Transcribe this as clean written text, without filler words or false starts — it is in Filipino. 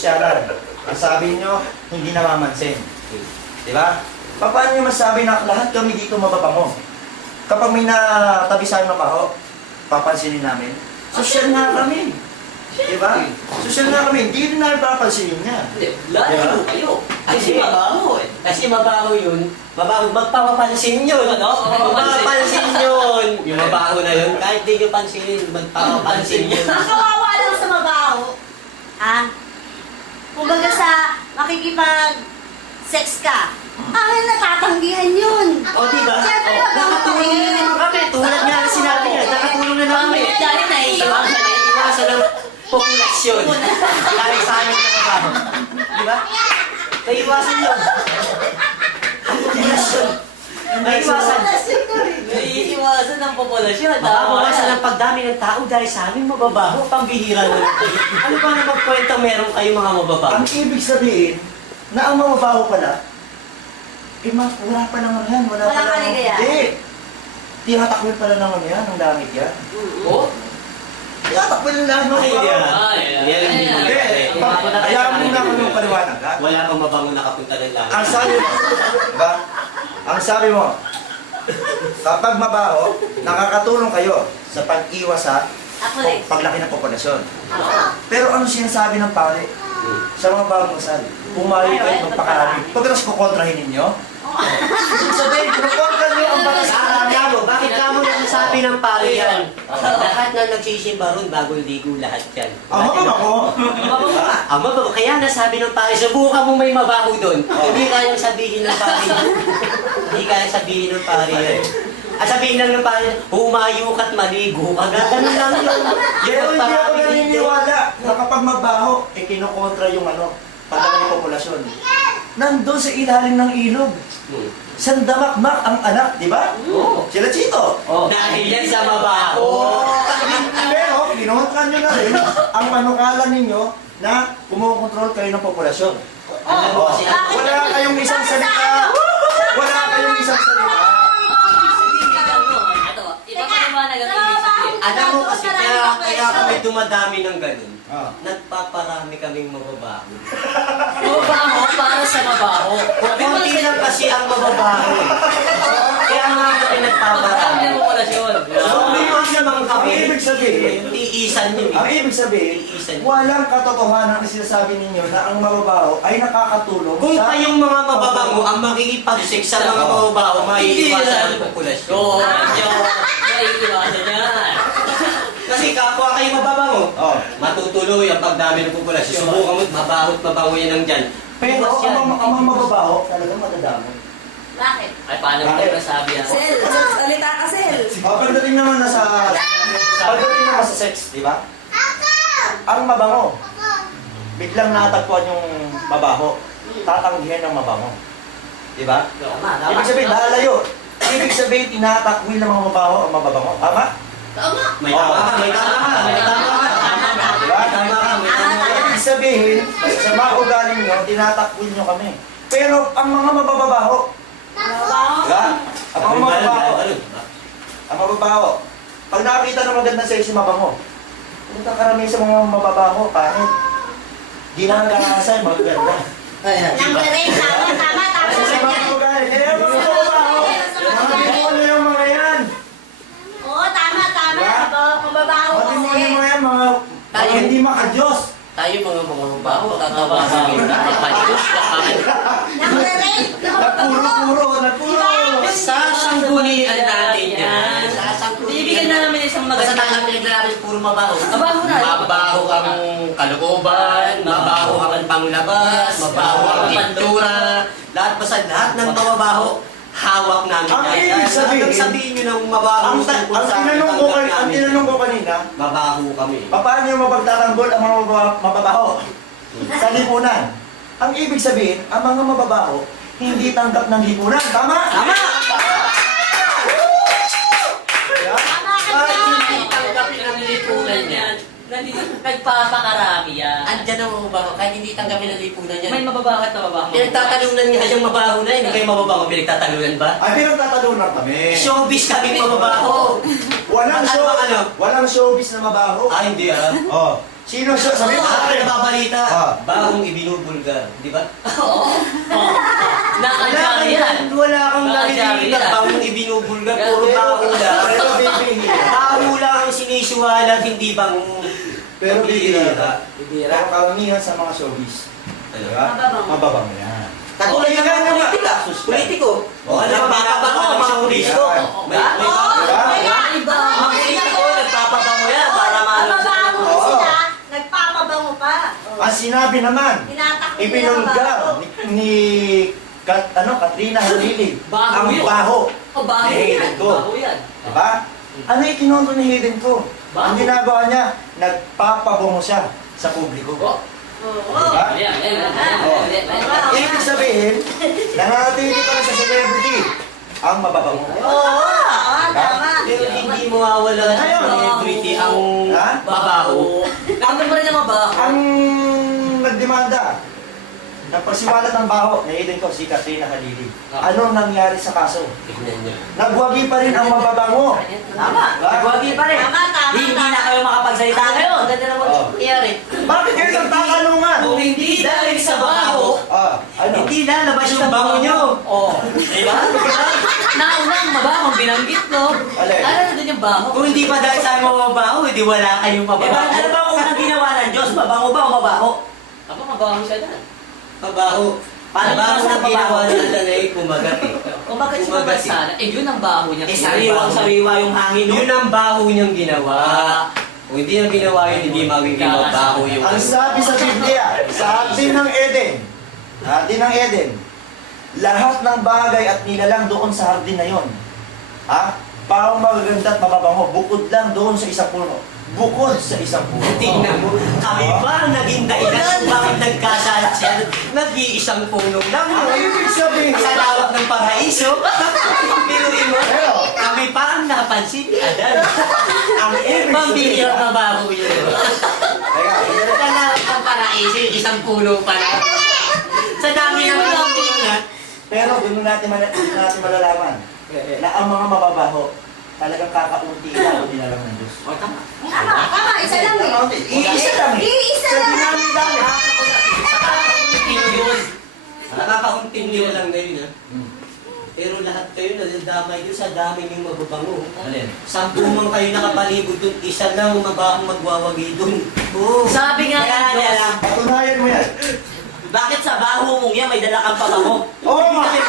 Syaran, ang sabi nyo, hindi namamansin. Di ba? Paano nyo masabi na lahat kami dito mababango? Kapag may natabisan na mabaho, papansinin namin. Sosyal nga kami. Di ba? Sosyal nga kami, hindi rin namin papansinin niya. Lalo kayo. Kasi mabaho eh. Kasi mabaho yun. Mabaho, magpapapansin yun, ano? Magpapapansin yun. Yung mabaho na yun, kahit di nyo pansinin, magpapapansin yun. Kawawa lang sa mabaho. Ha? Kumbaga sa makikipag-sex ka, natatanggihan yun. O, diba? Siyempre, Nakatulong na naman kami. Tulad nga na sinabi niya, nakatulong na naman kami. Dahil naiiwasan. Iwasan ng populasyon. Dahil sa amin na mabaho. Diba? Naiiwasan yun. Populasyon. Naiiwasan. Naiiwasan ng populasyon. Mabawasan ang pagdami ng tao dahil sa amin mababaho. Pambihira na. Ano ba na magkwenta meron kayo mga mababaho? Ang ibig sabihin, na ang mababaho pala, wala pa naman yan. Wala pa naman. kaligaya. Hindi. Tihatakwil pala naman yan, ang langit yan. Oh? Tihatakwil lang naman. Ay, yan. Yan ang Hindi. hindi. Kaya mo na kami yung paliwanag, ha? Wala pang mabango nakapunta ng langit. Ang sabi mo, diba? Ang sabi mo, kapag mabaho, nakakatulong kayo sa pag-iwas sa paglaki ng populasyon. Pero ano sinasabi ng pare? Sa mga bagong kasal, pumayo kayo magpakarami. Pagkatapos kukontrahin ninyo, sabihin, kukontra nyo ang batas karami. Bakit ka mo nasasabi ng pare yan? Lahat na nagsisimba ron, bagong ligo lahat yan. Ako. Mabaho. Kaya nasabi ng pare, subukan mo may mabaho doon. Hindi kayang sabihin ng pare yan. Hindi kayang sabihin ng pare yan. At sabihin lang ng pare, humayo ka't maligo ka. Ganun lang yun. Pero hindi ako naniniwala na kapag mabaho, kinokontra yung paglaki ng populasyon. Nandun sa ilalim ng ilog. Sandamakmak ang anak, di ba? Sila Chito. Dahil yan sa mabaho. Pero, pinuntahan nyo na rin ang manukala ninyo na kumukontrol kayo ng populasyon. Alam mo kasi ako. Wala kayong isang salita. Wala kayong isang salita. Alam mo kasi kaya kami dumadami ng ganun. Ah. Nagpaparami kaming mababaho. Mabaho para sa mabaho. Kunti lang kasi ang mababaho. Kaya nga kami nagpaparami. So, may mga naman kami. Ang ibig sabihin, Tiisan yun. Ang ibig sabihin, walang katotohanan na sinasabi ninyo na ang mababaho ay nakakatulong Kung sa... kayong mga mababango ang makikipag-sex sa mga mababaho, maiiwasan ang populasyon. Oo, naiiwasan yan. Kasi kapwa kayo mababango, Oh. matutuloy ang pagdami ng populasyon. Subukan mo, mabaho yan ang dyan. Pero Iwas yan. ang mga mababaho, talagang madadamo. Bakit? Ay, paano mo Bakit? nasabi yan? Sel, salita ka, Sel. Pagdating naman na sa sex, di ba? Ang mabango, biglang natagpuan yung mabaho, tatanggihan ng mabango. Di ba? Tama, Ibig sabihin, lalayo. Ibig sabihin, tinatakwil ng mga mabaho ang mababango. Tama? May tama ka, may tama ka, may tama ka. Diba? May tama ka, may tama ka. Ibig sabihin, sa mga ugali nyo, tinatakwil nyo kami. Pero ang mga mababaho, diba? Ang mga mababaho, ang mababaho, pag nakakita ng magandang sexy mabango, punta karami sa mga mababaho, pangit. Di na nagkakasay, magaganda. Number 8, tama. Kasi sa mga ugali, mga mababaho, mga demonyo yung mga yan. Oo, tama. Mababaho Mga demonyo kasi. mga yan, mga hindi makadiyos. Tayo mga mabaho, tatawagin na kapatid. Number 8, Nagpuro. Sasanggulian natin yan. Bibigyan na namin isang Basta maganda. tayo pinagdaramin puro mabaho. Mabaho na. Mabaho ang kalooban, mabaho ang panglabas, mabaho ang pintura, lahat ng mababaho, hawak namin Ang yan. ibig sabihin, Hanggang sabihin nyo ng mabaho Ang tungkol sa amin, tinanong ko kanina, mabaho kami. paano yung mapagtatanggol ang mga mababaho sa lipunan? Ang ibig sabihin, ang mga mababaho, hindi tanggap ng lipunan. Tama? Tama! Diba? Kahit hindi tanggapin ang lipunan yan. Nagpapakarami yan. Andyan ang mabaho, kahit hindi tanggapin ang lipunan yan. May mababaho at mababaho. Pinagtatalunan nga yung mabaho na, hindi kayo mababaho, pinagtatalunan ba? Ay, pinagtatalunan kami. Showbiz kami mababaho. Walang Ano, show, ano? walang showbiz na mabaho. Ah, hindi ah. Oh, Sino siya? Sabi mo sa Sa akin. nababalita, Ah. bahong ibinubulgar, di ba? Oo. Nakadyari yan. Wala kang Nakadyari nakikita yan. bahong ibinubulgar, puro baho lang. Pero bibihira. Baho lang ang sinisiwalat, hindi bango. Pero bibihira. Bibira. Pero karamihan sa mga showbiz. Ano? Diba? Mababango. Mababango yan. Katulad ng mga politika. Politiko. O, ano ang papabango ang mga politiko? May Iba. Mga politiko, nagpapabango yan para maano sa Mababango Oo. sila, nagpapabango pa. Ang sinabi naman, Tinatakbo nila ipinulgar mabaho. ni Katrina Halili Baho ang yun. baho. O, baho Eh, yan. ito. Baho yan. Diba? Ano yung kinonto ni Hayden ko? Baho. Ang ginagawa niya, nagpapabango siya sa publiko. Oh. Oo. Diba? Ayan, ayan, Oo. ayan, ayan. Ibig sabihin, nananatili pa rin sa celebrity ang mababango. Oo. Tama. Pero hindi mawawala sa Ngayon. celebrity ang Ha? mabaho. Nandun pa rin ang mabaho. Ang nagdemanda, nagpasiwalat ng baho ni Hayden ko si Katrina Halili. Anong nangyari sa kaso? Tignan niyo. Nagwagi pa rin ang mababango. Tama. Nagwagi pa rin. Tama, tama, Hindi tama. na kayo makapagsalita ngayon. Ang ganda naman Oh. nangyari. Bakit kayo nagtakalungan? Kung hindi dahil sa baho, Ano? hindi lalabas yung bango nyo. Oo. Diba? Nauna ang mabaho ang binanggit, no? Alin? Ano na din yung baho? Kung hindi pa dahil sa mabaho, hindi wala kayong mabaho. Ano ba kung ang ginawa ng Diyos? Mabango ba o mabaho? Ako, mabaho siya na. Mabaho. Paano Mabaho nasa na ginawa mabaho? nila na eh, kumagat eh. Kung bakit si Kumagat Babad sana, eh yun ang baho niya. Eh, sariwang-sariwa yung hangin, no? Yun ang baho niyang ginawa. Kung hindi niya ginawa yun, hindi magiging mabaho yung... Ang sabi sa Biblia, sa Hardin ng Eden, Hardin ng Eden, lahat ng bagay at nilalang doon sa hardin na yon, parang magaganda at mababango, bukod lang doon sa isang puno. Bukod sa isang puno. Tingnan mo, kami ba ang naging dahilan kung bakit nagkasalat siya? Nag-iisang puno lang. Ano ibig sabihin? Sa lawak ng paraiso. Pinuin mo. Pero, Kami pa ang napansin ni Adan. ang ibig Pambihirang sabihin, mabaho yun. Teka, sandali. Sa lawak ng paraiso, isang puno pa lang. Sa dami ng puno. Pero doon natin malalaman na ang mga mababaho talagang kakaunti lang ang nilalang ng Diyos. O, tama. Tama, tama. Isa lang eh. Iisa lang eh. Iisa Sa lang. dinami-dami. Nakakaunting yun. Nakakaunting yun lang na yun, ha? Pero lahat kayo nadadamay yun sa dami yung mababango. Alin? 10 man kayo nakapalibot dun, isa lang mabahong magwawagi dun. Oo. Sabi nga ng Diyos, Patunayan mo yan. bakit sa baho mong yan may dala kang pabango? Oo nga. Ibig